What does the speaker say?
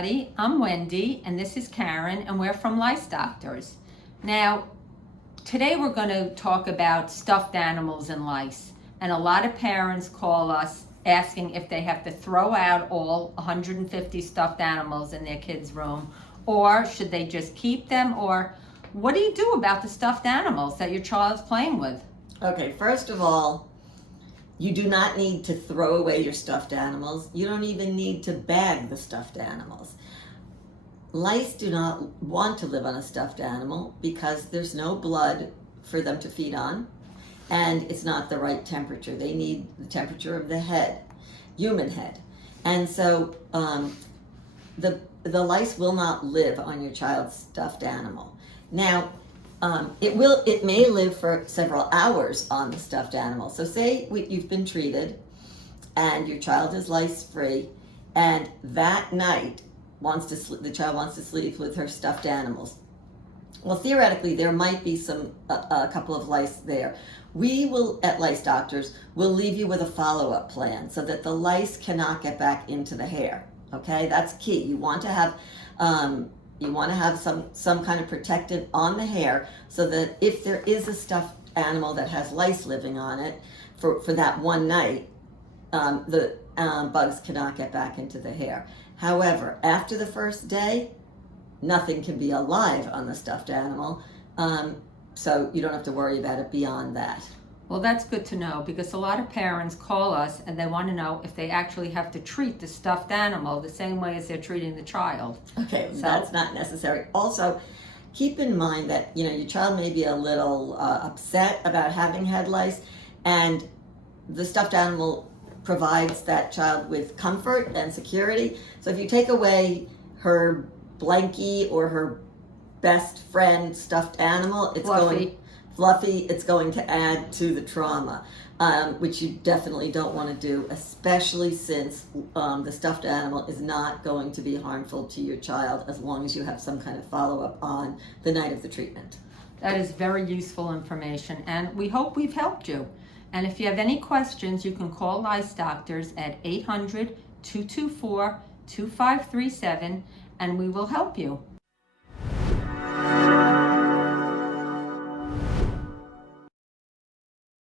everybody. I'm Wendy, and this is Karen, and we're from LiceDoctors. Now, today we're going to talk about stuffed animals and lice. And a lot of parents call us asking if they have to throw out all 150 stuffed animals in their kids' room, or should they just keep them, or what do you do about the stuffed animals that your child's playing with? Okay, first of all, you do not need to throw away your stuffed animals. You don't even need to bag the stuffed animals. Lice do not want to live on a stuffed animal because there's no blood for them to feed on, and it's not the right temperature. They need the temperature of the head, human head. And so the lice will not live on your child's stuffed animal. Now, it may live for several hours on the stuffed animal. So say you've been treated and your child is lice free, and that night the child wants to sleep with her stuffed animals. Well, theoretically, there might be a couple of lice there. We will, at LiceDoctors, will leave you with a follow-up plan so that the lice cannot get back into the hair. Okay, that's key. You want to have some kind of protectant on the hair so that if there is a stuffed animal that has lice living on it for that one night, the bugs cannot get back into the hair. However, after the first day, nothing can be alive on the stuffed animal, so you don't have to worry about it beyond that. Well, that's good to know, because a lot of parents call us and they want to know if they actually have to treat the stuffed animal the same way as they're treating the child. Okay, so that's not necessary. Also, keep in mind that your child may be a little upset about having head lice, and the stuffed animal provides that child with comfort and security. So if you take away her blankie or her best friend stuffed animal, it's going to add to the trauma, which you definitely don't want to do, especially since the stuffed animal is not going to be harmful to your child as long as you have some kind of follow-up on the night of the treatment. That is very useful information, and we hope we've helped you. And if you have any questions, you can call LiceDoctors at 800-224-2537, and we will help you.